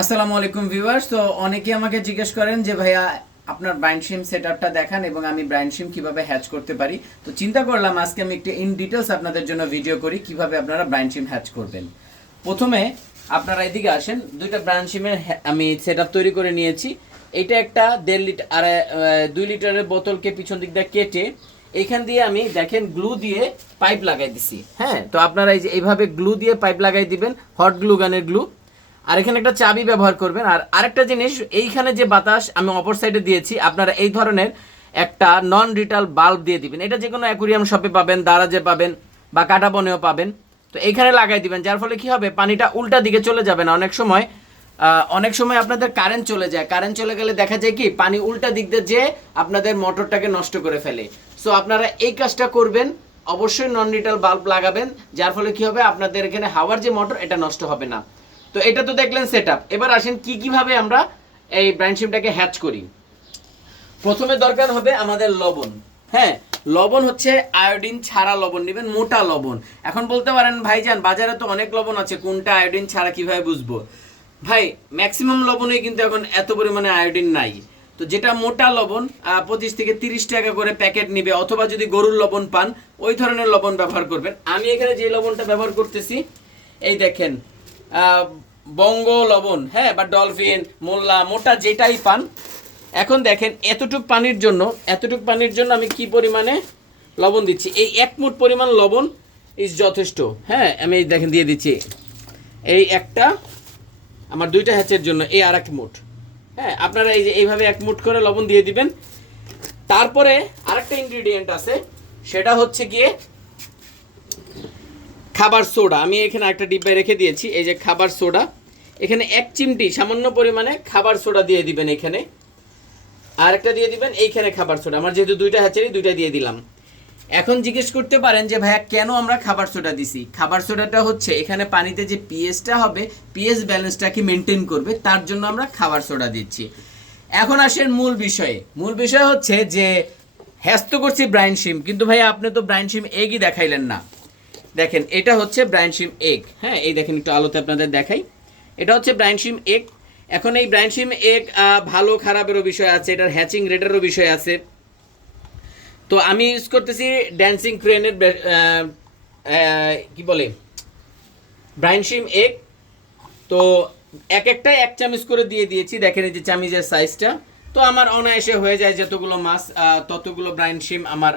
আসসালামু আলাইকুম ভিউয়ার্স। তো অনেকে আমাকে জিজ্ঞেস করেন যে, ভাইয়া, আপনার ব্রাইন সিম সেটআপটা দেখান এবং আমি ব্রাইন সিম কীভাবে হ্যাচ করতে পারি? তো চিন্তা করলাম, আজকে আমি একটু ইন ডিটেলস আপনাদের জন্য ভিডিও করি, কীভাবে আপনারা ব্রাইন সিম হ্যাচ করবেন। প্রথমে আপনারা এদিকে আসেন, দুইটা ব্রাইন সিমের আমি সেটআপ তৈরি করে নিয়েছি। এটা একটা দেড় লিটার আর দুই লিটারের বোতলকে পিছন দিক দিয়ে কেটে এইখান দিয়ে আমি দেখেন গ্লু দিয়ে পাইপ লাগাই দিছি। হ্যাঁ তো আপনারা এই যে এইভাবে গ্লু দিয়ে পাইপ লাগাই দিবেন হট গ্লু গানের গ্লু আর এখানে একটা চাবি ব্যবহার করবেন। আর আরেকটা জিনিস, এইখানে যে বাতাস আমি অপর সাইডে দিয়েছি, আপনারা এই ধরনের একটা নন রিটাল বাল্ব দিয়ে দিবেন। এটা যে কোনো অ্যাকুরিয়াম শপে পাবেন, দারাজে পাবেন বা কাটা বনেও পাবেন। তো এইখানে লাগাই দিবেন, যার ফলে কি হবে, পানিটা উল্টা দিকে চলে যাবে না। অনেক সময় অনেক সময় আপনাদের কারেন্ট চলে যায়। কারেন্ট চলে গেলে দেখা যায় কি, পানি উল্টা দিক দিয়ে যে আপনাদের মোটরটাকে নষ্ট করে ফেলে। সো আপনারা এই কাজটা করবেন, অবশ্যই নন রিটাল বাল্ব লাগাবেন, যার ফলে কি হবে, আপনাদের এখানে হাওয়ার যে মোটর এটা নষ্ট হবে না। তো এটা তো দেখলেন সেট এবার আসেন কি কীভাবে আমরা এই ব্র্যান্ডশিপটাকে হ্যাচ করি? প্রথমে দরকার হবে আমাদের লবণ। হ্যাঁ লবণ হচ্ছে আয়োডিন ছাড়া লবণ, নেবেন মোটা লবণ। এখন বলতে পারেন, ভাইজান, বাজারে তো অনেক লবণ আছে, কোনটা আয়োডিন ছাড়া কীভাবে বুঝব? ভাই ম্যাক্সিমাম লবণে কিন্তু এখন এত পরিমাণে আয়োডিন নাই। তো যেটা মোটা লবণ পঁচিশ থেকে তিরিশ টাকা করে প্যাকেট নিবে, অথবা যদি গরুর লবণ পান, ওই ধরনের লবণ ব্যবহার করবেন। আমি এখানে যে লবণটা ব্যবহার করতেছি, এই দেখেন বঙ্গ লবণ হ্যাঁ বা ডলফিন, মোল্লা, মোটা যেটাই পান, এখন দেখেন এতটুক পানির জন্য, এতটুক পানির জন্য আমি কি পরিমাণে লবণ দিচ্ছি? এই এক মুঠ পরিমাণ লবণ ইজ যথেষ্ট হ্যাঁ আমি দেখেন দিয়ে দিচ্ছি। এই একটা, আমার দুইটা হ্যাচের জন্য, এই আর এক মুঠ হ্যাঁ আপনারা এই যে এইভাবে এক মুঠ করে লবণ দিয়ে দিবেন। তারপরে আরেকটা ইনগ্রিডিয়েন্ট আছে, সেটা হচ্ছে গিয়ে খাবার সোডা, আমি এখানে একটা ডিব্বায় রেখে দিয়েছি, এই যে খাবার সোডা। এখানে এক চিমটি সামান্য পরিমাণে খাবার সোডা দিয়ে দিবেন এখানে। আর একটা দিয়ে দিবেন এইখানে খাবার সোডা। আমার যেহেতু দুইটা হ্যাচারি দুইটা দিয়ে দিলাম। এখন জিজ্ঞেস করতে পারেন যে, ভাইয়া, কেন আমরা খাবার সোডা দিছি? খাবার সোডাটা হচ্ছে, এখানে পানিতে যে পিএসটা হবে, পিএস ব্যালেন্সটাকে মেনটেন করবে, তার জন্য আমরা খাবার সোডা দিচ্ছি। এখন আসেন মূল বিষয়ে। মূল বিষয় হচ্ছে যে, হ্যাস্ত করছি ব্রাইন সিম কিন্তু ভাইয়া, আপনি তো ব্রাইন সিম এগই দেখাইলেন না। দেখেন, এটা হচ্ছে ব্রাইন সিম এগ হ্যাঁ এই দেখেন, একটু আলোতে আপনাদের দেখাই। এটা হচ্ছে ব্রাইন সিম এগ এখন এই ব্রাইন সিম এগ ভালো, খারাপেরও বিষয় আছে, এটার হ্যাচিং রেটেরও বিষয় আছে। তো আমি ইউজ করতেছি ড্যান্সিং ক্রেনের কি বলে? ব্রাইন সিম এগ তো এক একটা এক চামচ করে দিয়ে দিয়েছি, দেখেন এই যে চামিজের সাইজটা তো আমার অনায়াসে হয়ে যায় যতগুলো মাছ ততগুলো ব্রাইন সিম আমার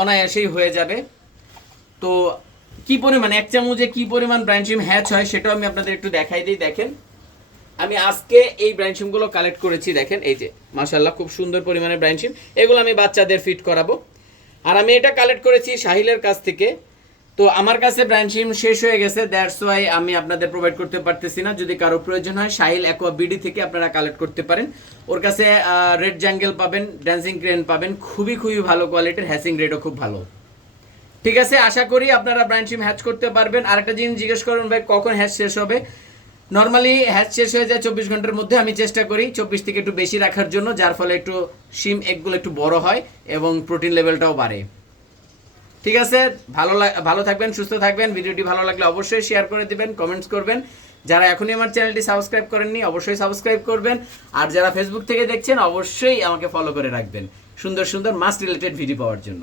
অনায়াসেই হয়ে যাবে। তো কি পরিমাণ, এক চামচে কি পরিমাণ ব্রাইন সিম হ্যাচ হয় সেটাও আমি আপনাদের একটু দেখাই দিই, দেখেন। আমি আজকে এই ব্রাইন সিমগুলো কালেক্ট করেছি, দেখেন, এই যে মাশাল্লাহ খুব সুন্দর পরিমাণে ব্রাইন সিম এগুলো আমি বাচ্চাদের ফিট করাবো। আর আমি এটা কালেক্ট করেছি সাহিলের কাছ থেকে। তো আমার কাছে ব্রাইন সিম শেষ হয়ে গেছে দ্যাটস ওয়াই আমি আপনাদের প্রোভাইড করতে পারতেছি না। যদি কারও প্রয়োজন হয় সাহিল অ্যাকোয়া বিডি থেকে আপনারা কালেক্ট করতে পারেন। ওর কাছে রেড জ্যাঙ্গেল পাবেন ড্যান্সিং ক্রেন পাবেন। খুবই খুবই ভালো কোয়ালিটির হ্যাসিং রেটও খুব ভালো। ঠিক আছে, আশা করি আপনারা ব্রাইন সিম হ্যাচ করতে পারবেন। আরেকটা জিনিস জিজ্ঞেস করুন ভাই, কখন হ্যাচ শেষ হবে? নর্মালি হ্যাচ শেষ হয়ে যায় চব্বিশ ঘণ্টার মধ্যে, আমি চেষ্টা করি চব্বিশ থেকে একটু বেশি রাখার জন্য, যার ফলে একটু সিম এগগুলো একটু বড় হয় এবং প্রোটিন লেভেলটাও বাড়ে। ঠিক আছে, ভালো ভালো থাকবেন, সুস্থ থাকবেন, ভিডিওটি ভালো লাগলে অবশ্যই শেয়ার করে দিবেন কমেন্টস করবেন। যারা এখনই আমার চ্যানেলটি সাবস্ক্রাইব করেননি, অবশ্যই সাবস্ক্রাইব করবেন। আর যারা ফেসবুক থেকে দেখছেন, অবশ্যই আমাকে ফলো করে রাখবেন। সুন্দর সুন্দর মাস্ট রিলেটেড ভিডিও পাওয়ার জন্য।